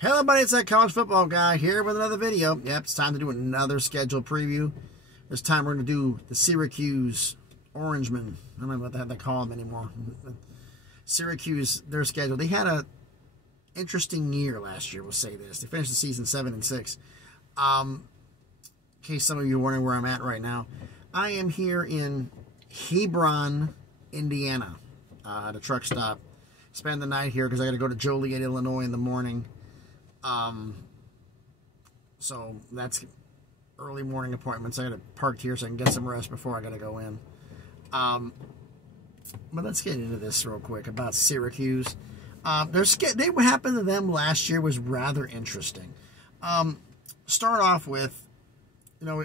Hello everybody, it's that college football guy here with another video. Yep, it's time to do another schedule preview. This time we're going to do the Syracuse Orangemen. I don't know what the heck they call them anymore. Syracuse, their schedule. They had a interesting year last year, we'll say this. They finished the season 7-6. In case some of you are wondering where I'm at right now, I am here in Hebron, Indiana, at a truck stop. Spend the night here because I got to go to Joliet, Illinois in the morning. So that's early morning appointments. I got to park here so I can get some rest before I got to go in. But let's get into this real quick about Syracuse. What happened to them last year was rather interesting. Start off with, I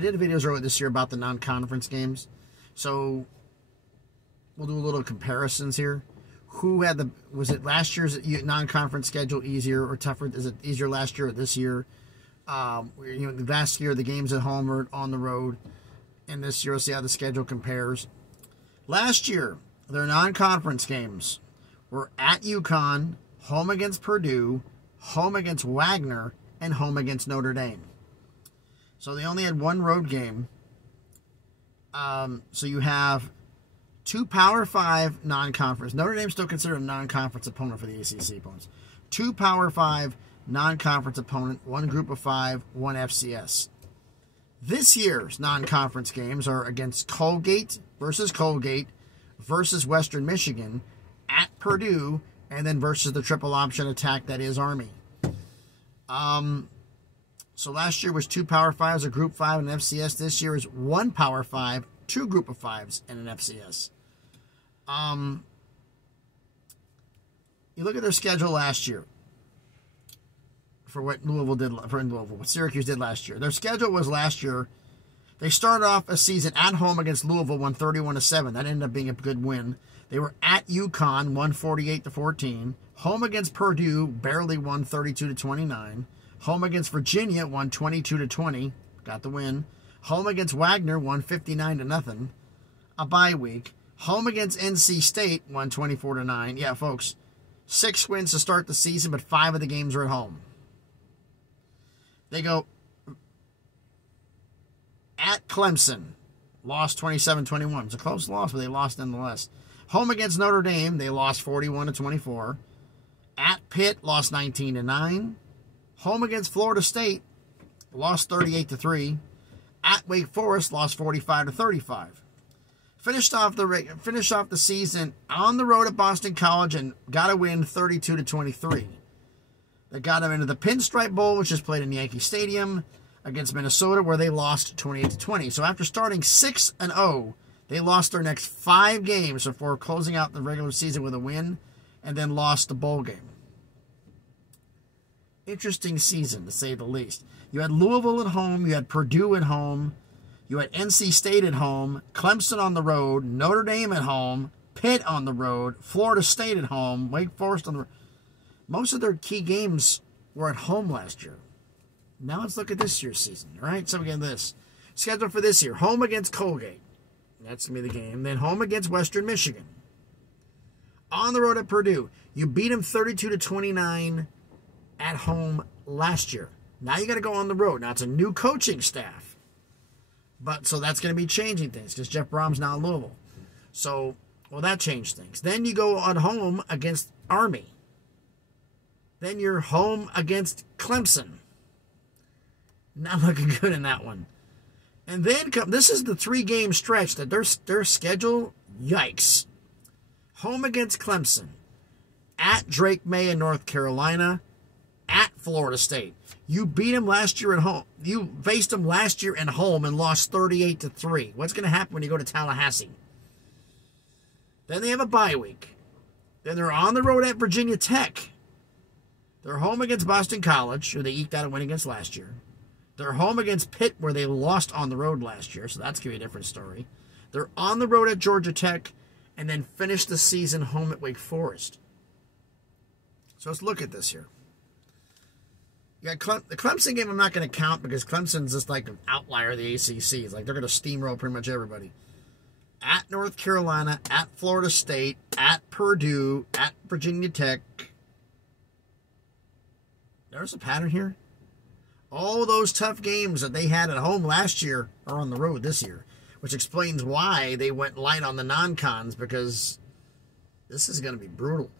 did videos earlier this year about the non-conference games. So we'll do a little comparisons here. Who had was it last year's non-conference schedule easier or tougher? Is it easier last year or this year? Last year the games at home or on the road, and this year we'll see how the schedule compares. Last year, their non-conference games were at UConn, home against Purdue, home against Wagner, and home against Notre Dame. So they only had one road game. So you have two Power 5 non-conference. Notre Dame's still considered a non-conference opponent for the ACC opponents. Two Power 5 non-conference opponent, one Group of 5, one FCS. This year's non-conference games are against Colgate versus Western Michigan, at Purdue, and then versus the triple option attack that is Army. So last year was two Power 5s, a Group 5, and an FCS. This year is one Power 5, two Group of 5s, and an FCS. You look at their schedule last year for what what Syracuse did last year. Their schedule was last year, they started off a season at home against Louisville, won 31-7. That ended up being a good win. They were at UConn, won 48-14. Home against Purdue, barely won 32-29. Home against Virginia, won 22-20. Got the win. Home against Wagner, won 59-0. A bye week. Home against NC State, won 24-9. Yeah, folks, 6 wins to start the season, but 5 of the games are at home. They go at Clemson, lost 27-21. It's a close loss, but they lost nonetheless. Home against Notre Dame, they lost 41-24. At Pitt, lost 19-9. Home against Florida State, lost 38-3. At Wake Forest, lost 45-35. Finished off the season on the road at Boston College and got a win 32-23. That got them into the Pinstripe Bowl, which is played in Yankee Stadium, against Minnesota, where they lost 28-20. So after starting 6-0, they lost their next 5 games before closing out the regular season with a win, and then lost the bowl game. Interesting season, to say the least. You had Louisville at home, you had Purdue at home, you had NC State at home, Clemson on the road, Notre Dame at home, Pitt on the road, Florida State at home, Wake Forest on the road. Most of their key games were at home last year. Now let's look at this year's season, all right? So again, this schedule for this year: home against Colgate. That's going to be the game. Then home against Western Michigan. On the road at Purdue. You beat them 32-29 at home last year. Now you got to go on the road. Now it's a new coaching staff. So that's going to be changing things because Jeff Brom's now in Louisville. So, well, that changed things. Then you go on home against Army. Then you're home against Clemson. Not looking good in that one. And then this is the 3-game stretch that their schedule, yikes. Home against Clemson. At Drake May in North Carolina. At Florida State. You beat them last year at home. You faced them last year at home and lost 38-3. What's going to happen when you go to Tallahassee? Then they have a bye week. Then they're on the road at Virginia Tech. They're home against Boston College, who they eked out a win against last year. They're home against Pitt, where they lost on the road last year, so that's going to be a different story. They're on the road at Georgia Tech, and then finish the season home at Wake Forest. So let's look at this here. You got the Clemson game I'm not going to count because Clemson's just like an outlier of the ACC. It's like they're going to steamroll pretty much everybody. At North Carolina, at Florida State, at Purdue, at Virginia Tech, There's a pattern here. All those tough games that they had at home last year are on the road this year, which explains why they went light on the non-cons, because this is going to be brutal.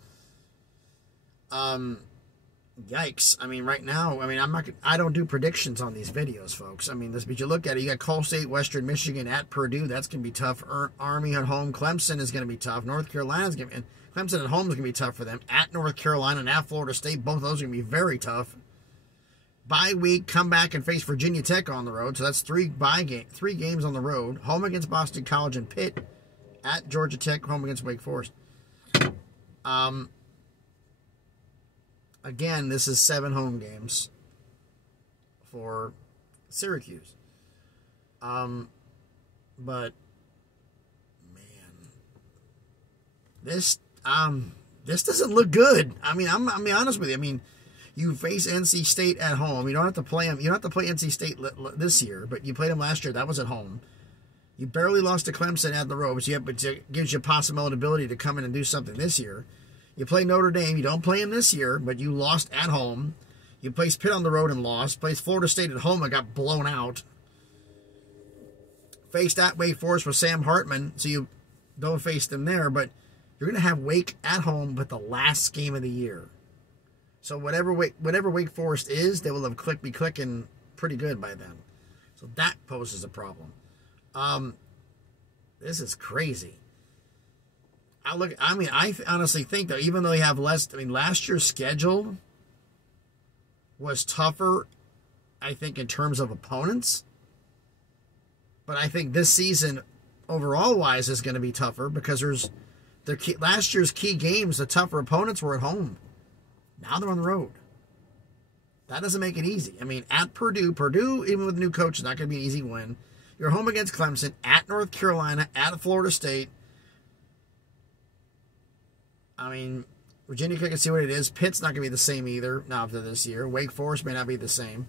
Yikes. I mean, right now, I mean, I don't do predictions on these videos, folks. I mean, but you look at it, you got Coal State, Western Michigan at Purdue. That's going to be tough. Army at home. Clemson is going to be tough. North Carolina's going to be, Clemson at home is going to be tough for them. At North Carolina and at Florida State, both of those are going to be very tough. Bye week, come back and face Virginia Tech on the road. So that's three games on the road. Home against Boston College and Pitt. At Georgia Tech, home against Wake Forest. Again, this is 7 home games for Syracuse. But man, this doesn't look good. I mean, I'm gonna be honest with you. I mean, you face NC State at home. You don't have to play them. You don't have to play NC State this year, but you played them last year. That was at home. You barely lost to Clemson at the road, but it gives you a possibility to come in and do something this year. You play Notre Dame. You don't play them this year, but you lost at home. You placed Pitt on the road and lost. Placed Florida State at home and got blown out. Faced at Wake Forest with Sam Hartman, so you don't face them there, but you're going to have Wake at home, but the last game of the year. So whatever Wake Forest is, they will have be clicking pretty good by then. So that poses a problem. This is crazy. I honestly think that even though they have less, last year's schedule was tougher, I think, in terms of opponents. But I think this season, overall-wise, is going to be tougher because last year's key games, the tougher opponents were at home. Now they're on the road. That doesn't make it easy. I mean, at Purdue, even with a new coach, is not going to be an easy win. You're home against Clemson, at North Carolina, at Florida State. I mean, Virginia can see what it is. Pitt's not going to be the same either now after this year. Wake Forest may not be the same.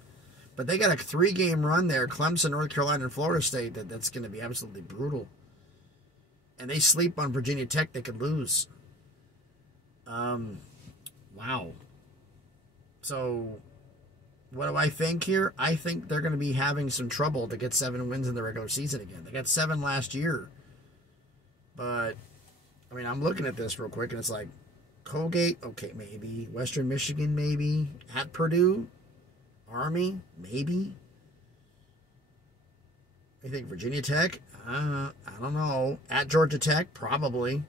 But they got a 3-game run there, Clemson, North Carolina, and Florida State, that's going to be absolutely brutal. And they sleep on Virginia Tech, they could lose. Wow. So, what do I think here? I think they're going to be having some trouble to get 7 wins in the regular season again. They got 7 last year. But, I mean, I'm looking at this real quick, and it's like, Colgate, okay, maybe. Western Michigan, maybe. At Purdue, Army, maybe. I think Virginia Tech, I don't know. At Georgia Tech, probably.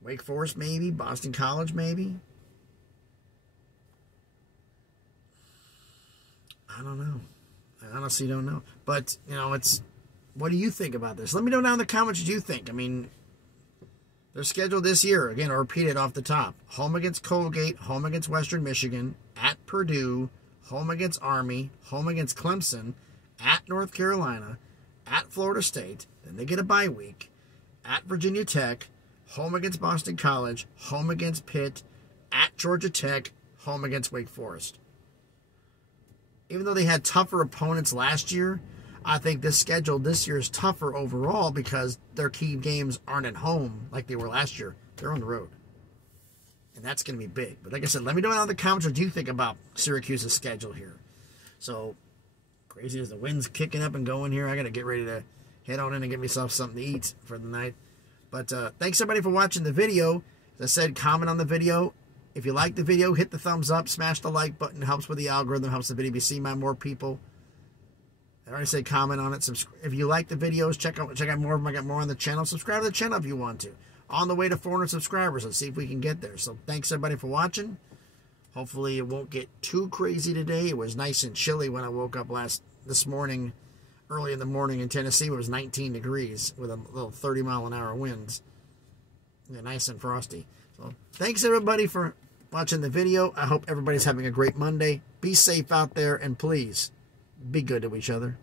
Wake Forest, maybe. Boston College, maybe. I don't know. I honestly don't know. But, what do you think about this? Let me know down in the comments what you think. I mean, they're scheduled this year. Again, I'll repeat it off the top. Home against Colgate, home against Western Michigan, at Purdue, home against Army, home against Clemson, at North Carolina, at Florida State. Then they get a bye week. At Virginia Tech, home against Boston College, home against Pitt, at Georgia Tech, home against Wake Forest. Even though they had tougher opponents last year, I think this schedule this year is tougher overall because their key games aren't at home like they were last year. They're on the road. And that's going to be big. But like I said, let me know in the comments what you think about Syracuse's schedule here. So, crazy as the wind's kicking up and going here. I got to get ready to head on in and get myself something to eat for the night. But thanks everybody for watching the video. As I said, comment on the video. If you like the video, hit the thumbs up, smash the like button. It helps with the algorithm, helps the video be seen by more people. I already said comment on it. If you like the videos, check out more of them. I got more on the channel. Subscribe to the channel if you want to. On the way to 400 subscribers. Let's see if we can get there. So thanks everybody for watching. Hopefully it won't get too crazy today. It was nice and chilly when I woke up this morning, early in the morning in Tennessee. It was 19 degrees with a little 30-mile-an-hour winds. Yeah, nice and frosty. So thanks everybody for watching the video. I hope everybody's having a great Monday. Be safe out there, and please, be good to each other.